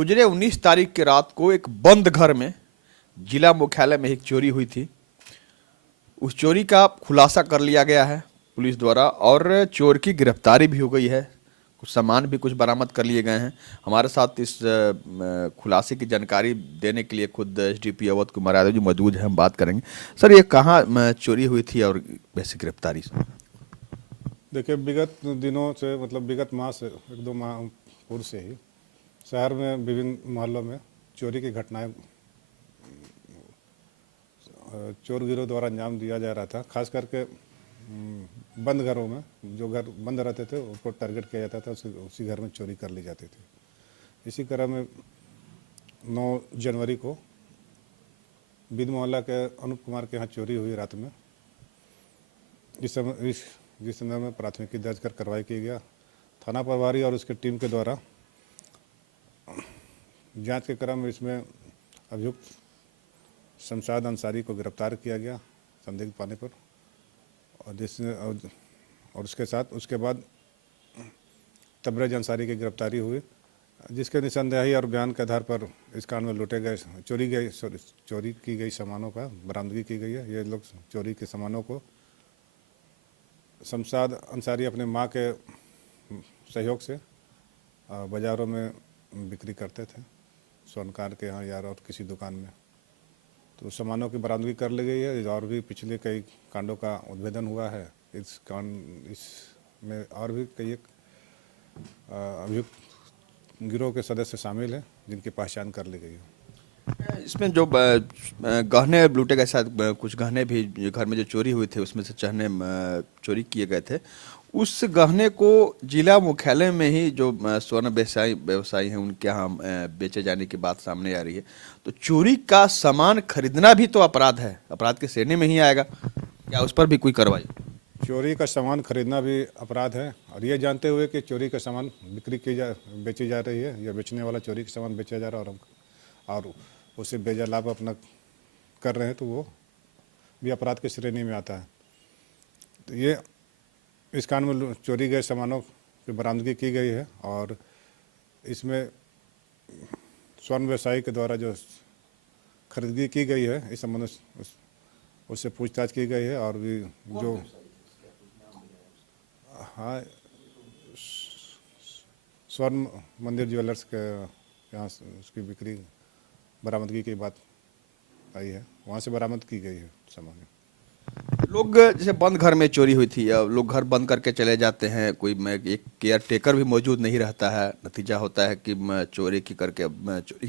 गुजरे 19 तारीख की रात को एक बंद घर में जिला मुख्यालय में एक चोरी हुई थी। उस चोरी का खुलासा कर लिया गया है पुलिस द्वारा और चोर की गिरफ्तारी भी हो गई है। कुछ सामान भी कुछ बरामद कर लिए गए हैं। हमारे साथ इस खुलासे की जानकारी देने के लिए खुद एसडीपी अवध कुमार यादव जी मौजूद हैं। हम बात करेंगे। सर, ये कहाँ चोरी हुई थी और वैसे गिरफ्तारी? देखिए, विगत दिनों से मतलब विगत माह से 1-2 माह पूर्व से ही शहर में विभिन्न मोहल्लों में चोरी की घटनाएं चोर गिरोह द्वारा अंजाम दिया जा रहा था। खास करके बंद घरों में, जो घर बंद रहते थे उनको टारगेट किया जाता था, उसी घर में चोरी कर ली जाती थी। इसी क्रम में 9 जनवरी को बिद मोहल्ला के अनूप कुमार के यहाँ चोरी हुई रात में। जिस समय में प्राथमिकी दर्ज कर कार्रवाई की गया। थाना प्रभारी और उसके टीम के द्वारा जांच के क्रम में इसमें अभियुक्त शमशाद अंसारी को गिरफ्तार किया गया संदिग्ध पाने पर, और उसके बाद तबरेज अंसारी की गिरफ्तारी हुई, जिसके निसंदेही और बयान के आधार पर इस कांड में चोरी की गई सामानों का बरामदगी की गई है। ये लोग चोरी के सामानों को शमशाद अंसारी अपने मां के सहयोग से बाज़ारों में बिक्री करते थे, स्वर्णकार के यहाँ या और किसी दुकान में। तो सामानों की बरामदगी कर ली गई है और भी पिछले कई कांडों का उद्भेदन हुआ है। इसमें और भी कई अभियुक्त गिरोह के सदस्य शामिल हैं, जिनकी पहचान कर ली गई है। इसमें जो गहने लूटे गए, शायद कुछ गहने भी घर में जो चोरी हुई थे उसमें से चहने चोरी किए गए थे। उस गहने को जिला मुख्यालय में ही जो स्वर्ण व्यवसायी हैं उनके यहाँ बेचे जाने की बात सामने आ रही है। तो चोरी का सामान खरीदना भी तो अपराध है, अपराध के श्रेणी में ही आएगा। क्या उस पर भी कोई कार्रवाई? चोरी का सामान खरीदना भी अपराध है, और ये जानते हुए कि चोरी का सामान बेची जा रही है या बेचने वाला चोरी का सामान बेचा जा रहा है और उसे बेजा लाभ अपना कर रहे हैं, तो वो भी अपराध की श्रेणी में आता है। तो ये इस कांड में चोरी गए सामानों की बरामदगी की गई है और इसमें स्वर्ण व्यवसायी के द्वारा जो खरीदगी की गई है इस संबंध में उससे पूछताछ की गई है। और भी जो हाँ, स्वर्ण मंदिर ज्वेलर्स के यहाँ उसकी बिक्री बरामदगी की बात आई है, वहाँ से बरामद की गई है सामान। लोग जैसे बंद घर में चोरी हुई थी, या लोग घर बंद करके चले जाते हैं, कोई एक केयर टेकर भी मौजूद नहीं रहता है, नतीजा होता है कि चोरी की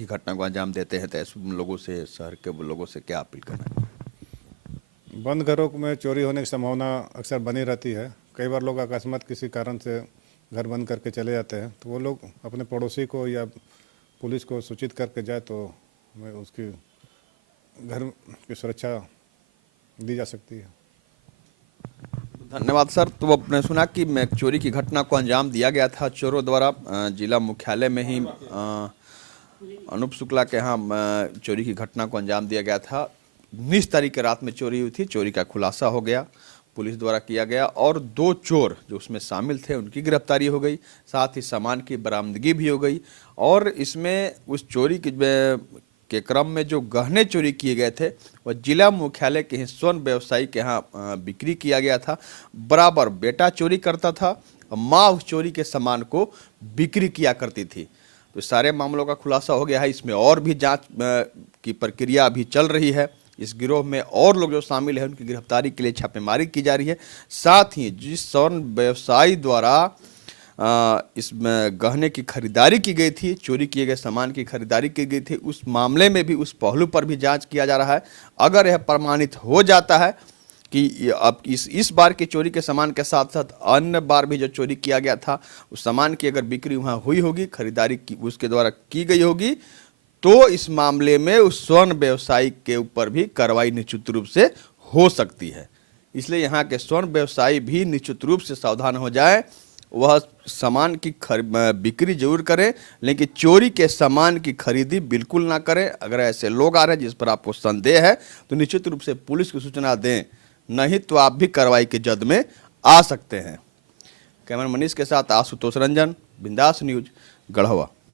घटना को अंजाम देते हैं। तो ऐसे लोगों से, शहर के लोगों से क्या अपील करना है? बंद घरों में चोरी होने की संभावना अक्सर बनी रहती है। कई बार लोग अकस्मात किसी कारण से घर बंद करके चले जाते हैं, तो वो लोग अपने पड़ोसी को या पुलिस को सूचित करके जाए तो उसकी घर की सुरक्षा दी जा सकती है। धन्यवाद सर। तो आपने सुना कि चोरी की घटना को अंजाम दिया गया था चोरों द्वारा जिला मुख्यालय में ही अनूप शुक्ला के यहाँ चोरी की घटना को अंजाम दिया गया था। 19 तारीख की रात में चोरी हुई थी। चोरी का खुलासा हो गया, पुलिस द्वारा किया गया और 2 चोर जो उसमें शामिल थे उनकी गिरफ्तारी हो गई, साथ ही सामान की बरामदगी भी हो गई। और इसमें उस चोरी के क्रम में जो गहने चोरी किए गए थे वह जिला मुख्यालय के स्वर्ण व्यवसायी के यहाँ बिक्री किया गया था। बराबर बेटा चोरी करता था और माँ उस चोरी के सामान को बिक्री किया करती थी। तो सारे मामलों का खुलासा हो गया है। इसमें और भी जांच की प्रक्रिया अभी चल रही है। इस गिरोह में और लोग जो शामिल हैं उनकी गिरफ्तारी के लिए छापेमारी की जा रही है। साथ ही जिस स्वर्ण व्यवसायी द्वारा इस गहने की खरीदारी की गई थी, चोरी किए गए सामान की खरीदारी की गई थी, उस मामले में भी, उस पहलू पर भी जांच किया जा रहा है। अगर यह प्रमाणित हो जाता है कि अब इस बार की चोरी के सामान के साथ साथ अन्य बार भी जो चोरी किया गया था उस सामान की अगर बिक्री वहाँ हुई होगी, खरीदारी की उसके द्वारा की गई होगी, तो इस मामले में उस स्वर्ण व्यवसायी के ऊपर भी कार्रवाई निश्चित रूप से हो सकती है। इसलिए यहाँ के स्वर्ण व्यवसायी भी निश्चित रूप से सावधान हो जाए। वह सामान की बिक्री जरूर करें, लेकिन चोरी के सामान की खरीदी बिल्कुल ना करें। अगर ऐसे लोग आ रहे हैं जिस पर आपको संदेह है तो निश्चित रूप से पुलिस को सूचना दें, नहीं तो आप भी कार्रवाई के जद में आ सकते हैं। कैमरा मनीष के साथ आशुतोष रंजन, बिंदास न्यूज, गढ़वा।